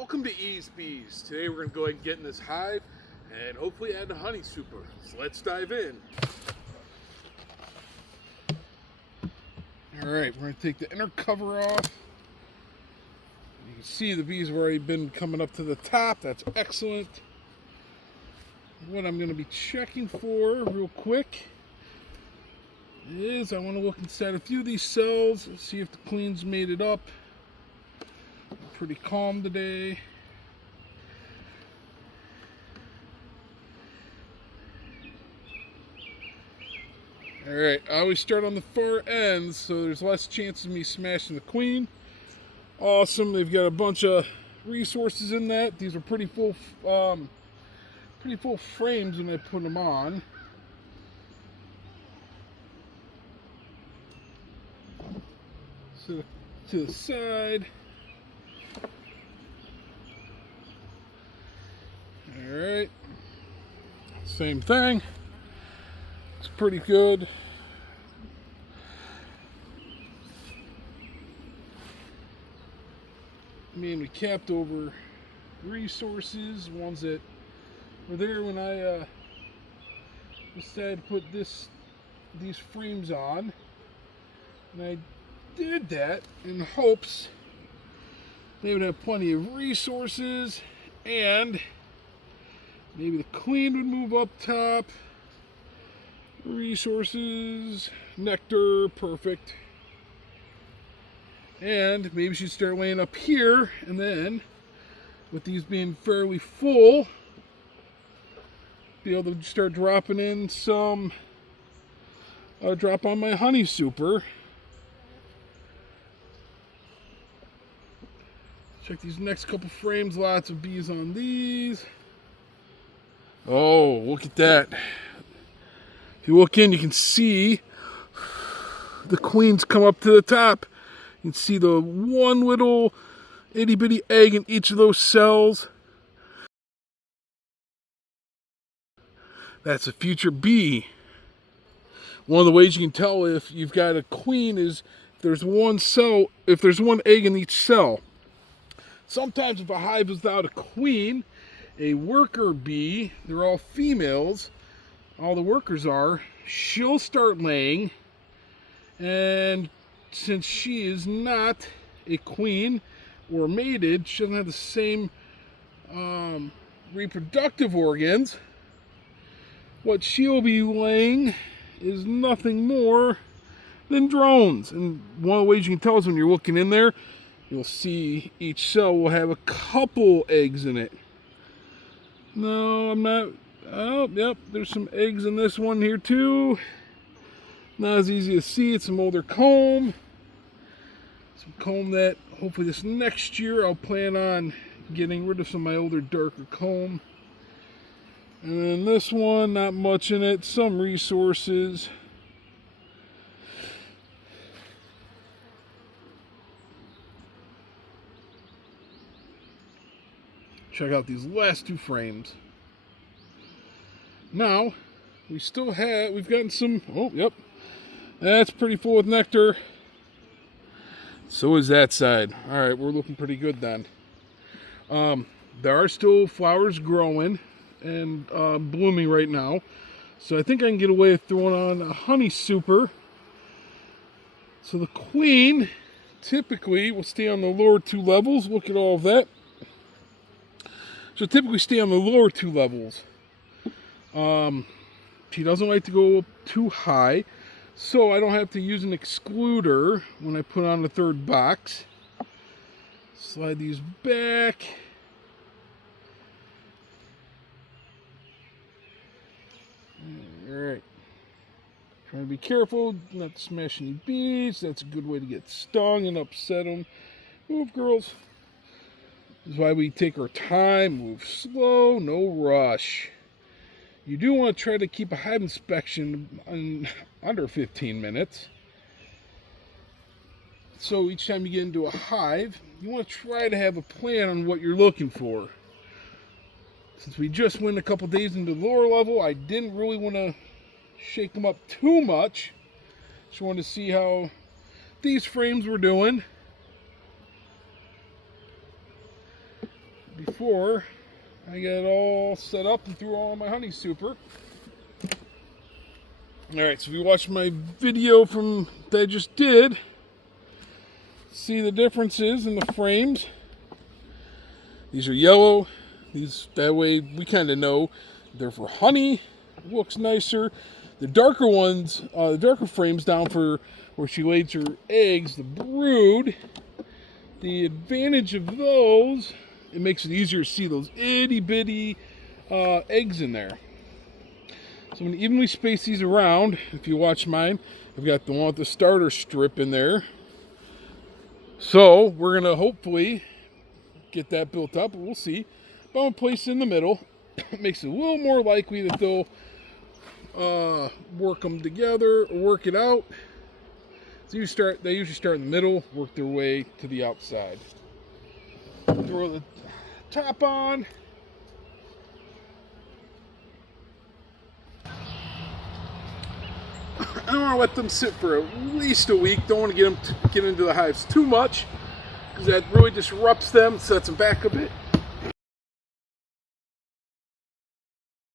Welcome to Ease Bees. Today we're going to go ahead and get in this hive and hopefully add the honey super. So let's dive in. Alright, we're going to take the inner cover off. You can see the bees have already been coming up to the top. That's excellent. What I'm going to be checking for real quick is I want to look inside a few of these cells, see if the queen's made it up. Pretty calm today. Alright, I always start on the far ends so there's less chance of me smashing the queen. Awesome, they've got a bunch of resources in that. These are pretty full frames when I put them on. So to the side. Alright, same thing. It's pretty good. We capped over resources, ones that were there when I decided to put these frames on. And I did that in hopes they would have plenty of resources and maybe the queen would move up top. Resources, nectar, perfect. And maybe she'd start laying up here, and then, with these being fairly full, be able to start dropping in some, drop on my honey super. Check these next couple frames, lots of bees on these. Oh, look at that. If you look in, you can see the queens come up to the top. You can see the one little itty bitty egg in each of those cells. That's a future bee. One of the ways you can tell if you've got a queen is if there's one egg in each cell. Sometimes if a hive is without a queen, a worker bee, they're all females, all the workers are, she'll start laying, and since she is not a queen or mated, she doesn't have the same reproductive organs, what she'll be laying is nothing more than drones. And one of the ways you can tell is when you're looking in there, you'll see each cell will have a couple eggs in it. No, I'm not. Oh, yep, there's some eggs in this one here too. Not as easy to see. It's some older comb. Some comb that hopefully this next year I'll plan on getting rid of some of my older darker comb. And then this one, not much in it. Some resources. Check out these last two frames. Now, we've gotten some, oh, yep. That's pretty full with nectar. So is that side. All right, we're looking pretty good then. There are still flowers growing and blooming right now. So I think I can get away with throwing on a honey super. So the queen typically will stay on the lower two levels. Look at all of that. She'll typically stay on the lower two levels. She doesn't like to go up too high, so I don't have to use an excluder when I put on the third box. Slide these back. Alright. Trying to be careful not to smash any bees. That's a good way to get stung and upset them. Move, girls. This is why we take our time, move slow, no rush. You do want to try to keep a hive inspection under 15 minutes. So each time you get into a hive, you want to try to have a plan on what you're looking for. Since we just went a couple days into the lower level, I didn't really want to shake them up too much. Just wanted to see how these frames were doing. before I got it all set up and threw all my honey super. Alright, so if you watch my video from that I just did, see the differences in the frames. These are yellow. That way we kind of know they're for honey. It looks nicer. The darker ones, the darker frames down for where she lays her eggs, the brood. The advantage of those, it makes it easier to see those itty bitty eggs in there. So I'm going to evenly space these around. If you watch mine, I've got the one with the starter strip in there. So we're going to hopefully get that built up. We'll see. But I'm going to place it in the middle. It makes it a little more likely that they'll work them together or work it out. So they usually start in the middle, work their way to the outside. Throw the top on. I don't want to let them sit for at least a week. Don't want to get them to get into the hives too much, because that really disrupts them, sets them back a bit.